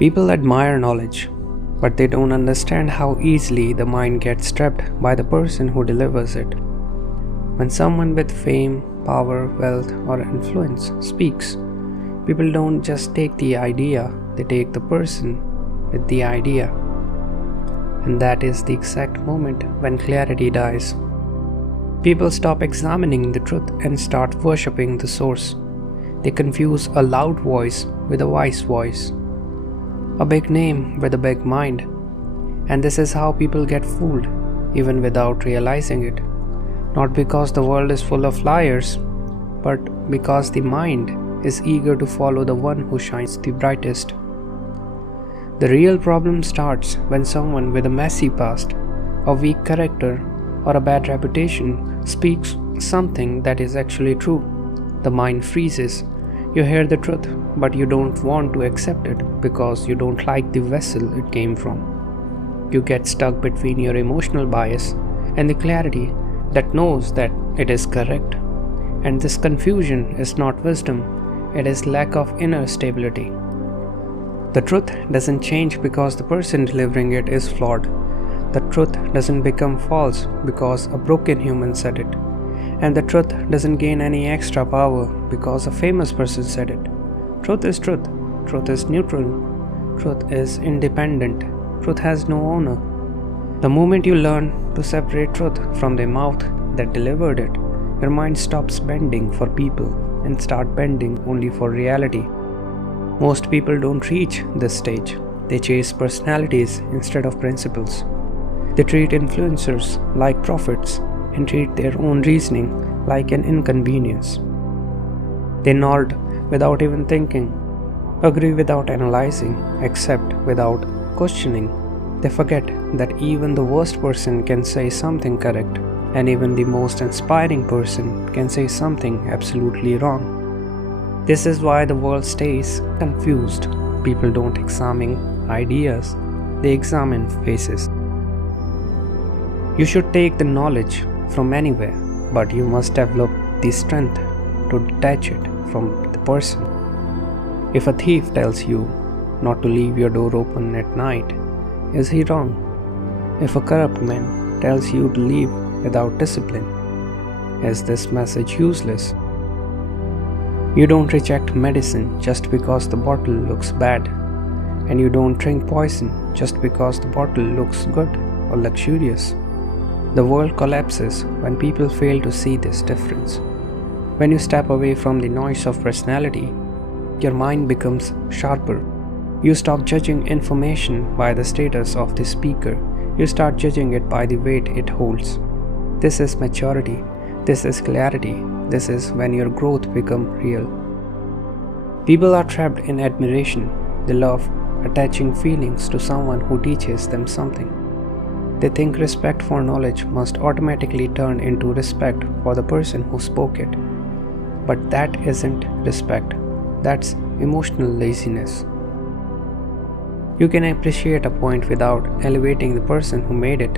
People admire knowledge, but they don't understand how easily the mind gets trapped by the person who delivers it. When someone with fame, power, wealth, or influence speaks, people don't just take the idea, they take the person with the idea. And that is the exact moment when clarity dies. People stop examining the truth and start worshipping the source. They confuse a loud voice with a wise voice, a big name with a big mind. And this is how people get fooled, even without realizing it. Not because the world is full of liars, but because the mind is eager to follow the one who shines the brightest. The real problem starts when someone with a messy past, a weak character, or a bad reputation speaks something that is actually true. The mind freezes. You hear the truth, but you don't want to accept it because you don't like the vessel it came from. You get stuck between your emotional bias and the clarity that knows that it is correct. And this confusion is not wisdom, it is lack of inner stability. The truth doesn't change because the person delivering it is flawed. The truth doesn't become false because a broken human said it. And the truth doesn't gain any extra power because a famous person said it. Truth is truth. Truth is neutral. Truth is independent. Truth has no owner. The moment you learn to separate truth from the mouth that delivered it, your mind stops bending for people and start bending only for reality. Most people don't reach this stage. They chase personalities instead of principles. They treat influencers like prophets and treat their own reasoning like an inconvenience. They nod without even thinking, agree without analyzing, accept without questioning. They forget that even the worst person can say something correct, and even the most inspiring person can say something absolutely wrong. This is why the world stays confused. People don't examine ideas, they examine faces. You should take the knowledge from anywhere, but you must develop the strength to detach it from the person. If a thief tells you not to leave your door open at night, is he wrong? If a corrupt man tells you to leave without discipline, is this message useless? You don't reject medicine just because the bottle looks bad, and you don't drink poison just because the bottle looks good or luxurious. The world collapses when people fail to see this difference. When you step away from the noise of personality, your mind becomes sharper. You stop judging information by the status of the speaker. You start judging it by the weight it holds. This is maturity. This is clarity. This is when your growth becomes real. People are trapped in admiration. They love attaching feelings to someone who teaches them something. They think respect for knowledge must automatically turn into respect for the person who spoke it. But that isn't respect. That's emotional laziness. You can appreciate a point without elevating the person who made it.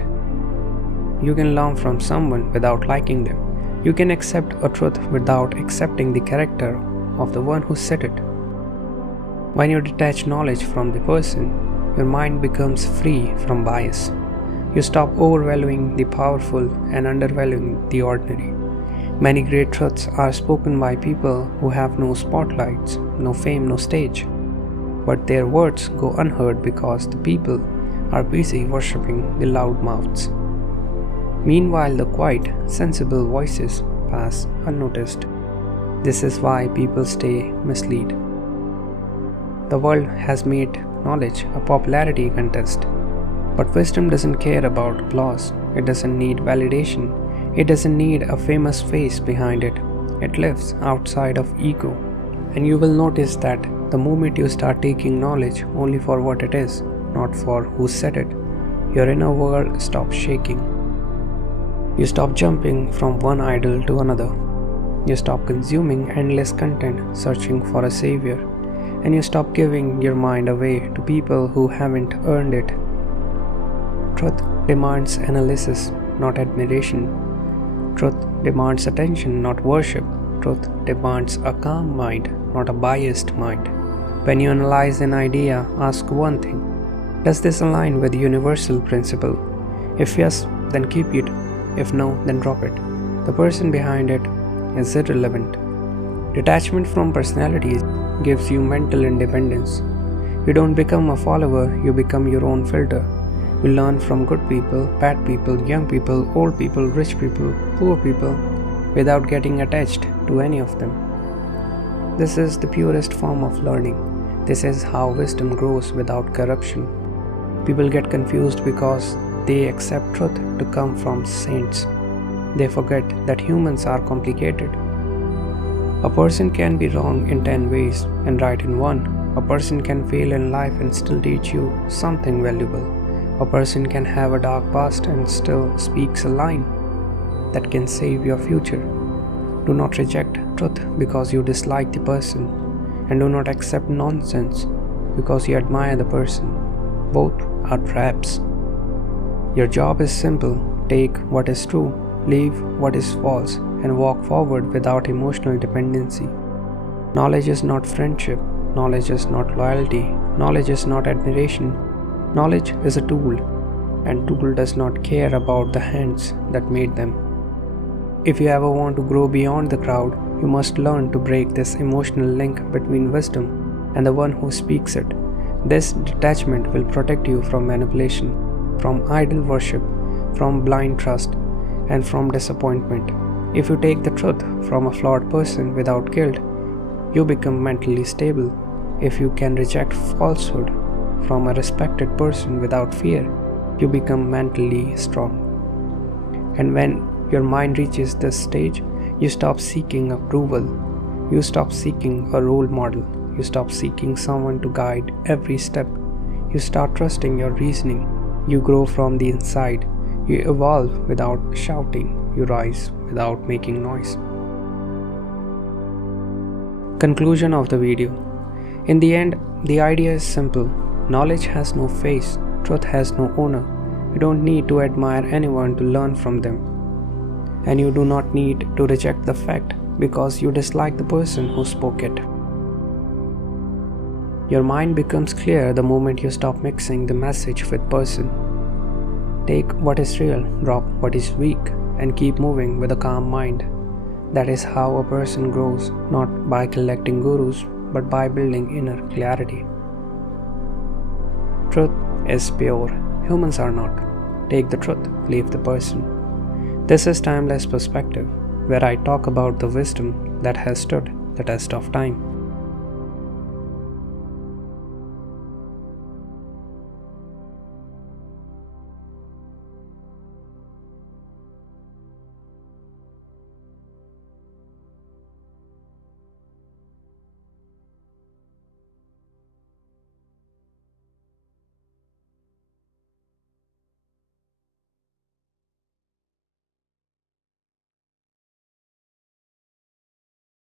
You can learn from someone without liking them. You can accept a truth without accepting the character of the one who said it. When you detach knowledge from the person, your mind becomes free from bias. You stop overvaluing the powerful and undervaluing the ordinary. Many great truths are spoken by people who have no spotlights, no fame, no stage. But their words go unheard because the people are busy worshipping the loud mouths. Meanwhile, the quiet, sensible voices pass unnoticed. This is why people stay misled. The world has made knowledge a popularity contest. But wisdom doesn't care about applause. It doesn't need validation. It doesn't need a famous face behind it. It lives outside of ego. And you will notice that the moment you start taking knowledge only for what it is, not for who said it, your inner world stops shaking. You stop jumping from one idol to another. You stop consuming endless content searching for a savior. And you stop giving your mind away to people who haven't earned it. Truth demands analysis, not admiration. Truth demands attention, not worship. Truth demands a calm mind, not a biased mind. When you analyze an idea, ask one thing: does this align with universal principle? If yes, then keep it. If no, then drop it. The person behind it is irrelevant. Detachment from personalities gives you mental independence. You don't become a follower, you become your own filter. You learn from good people, bad people, young people, old people, rich people, poor people, without getting attached to any of them. This is the purest form of learning. This is how wisdom grows without corruption. People get confused because they accept truth to come from saints. They forget that humans are complicated. A person can be wrong in 10 ways and right in one. A person can fail in life and still teach you something valuable. A person can have a dark past and still speaks a line that can save your future. Do not reject truth because you dislike the person, and do not accept nonsense because you admire the person. Both are traps. Your job is simple: take what is true, leave what is false, and walk forward without emotional dependency. Knowledge is not friendship. Knowledge is not loyalty. Knowledge is not admiration. Knowledge is a tool, and tool does not care about the hands that made them. If you ever want to grow beyond the crowd, you must learn to break this emotional link between wisdom and the one who speaks it. This detachment will protect you from manipulation, from idol worship, from blind trust, and from disappointment. If you take the truth from a flawed person without guilt, you become mentally stable. If you can reject falsehood from a respected person without fear, you become mentally strong. And when your mind reaches this stage, you stop seeking approval. You stop seeking a role model. You stop seeking someone to guide every step. You start trusting your reasoning. You grow from the inside. You evolve without shouting. You rise without making noise. Conclusion of the video. In the end, the idea is simple. Knowledge has no face. Truth has no owner. You don't need to admire anyone to learn from them. And you do not need to reject the fact because you dislike the person who spoke it. Your mind becomes clear the moment you stop mixing the message with person. Take what is real, drop what is weak, and keep moving with a calm mind. That is how a person grows, not by collecting gurus, but by building inner clarity. Truth is pure. Humans are not. Take the truth, leave the person. This is Timeless Perspective, where I talk about the wisdom that has stood the test of time.